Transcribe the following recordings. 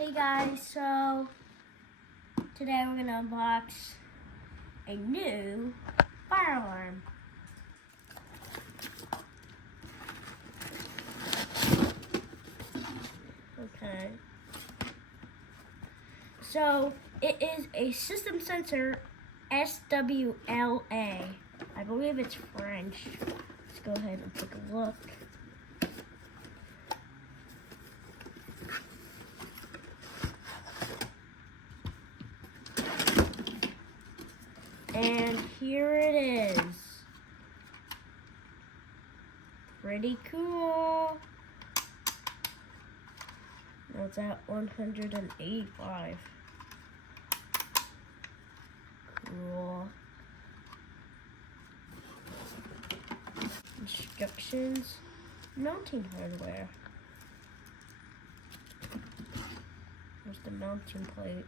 Hey guys, so today we're gonna unbox a new fire alarm. Okay. So it is a system sensor SWLA. I believe it's French. Let's go ahead and take a look. And here it is. Pretty cool. Now it's at 185. Cool. Instructions. Mounting hardware. There's the mounting plate.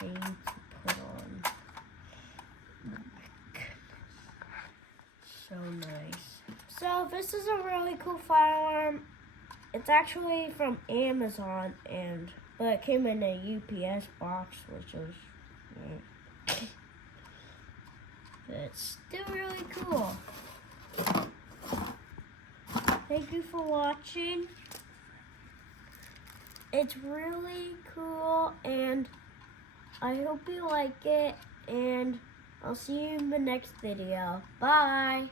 Paint to put on. Oh my goodness. So nice. So this is a really cool fire alarm. It's actually from Amazon, but it came in a UPS box, which was but it's still really cool. Thank you for watching. It's really cool, and I hope you like it, and I'll see you in the next video. Bye!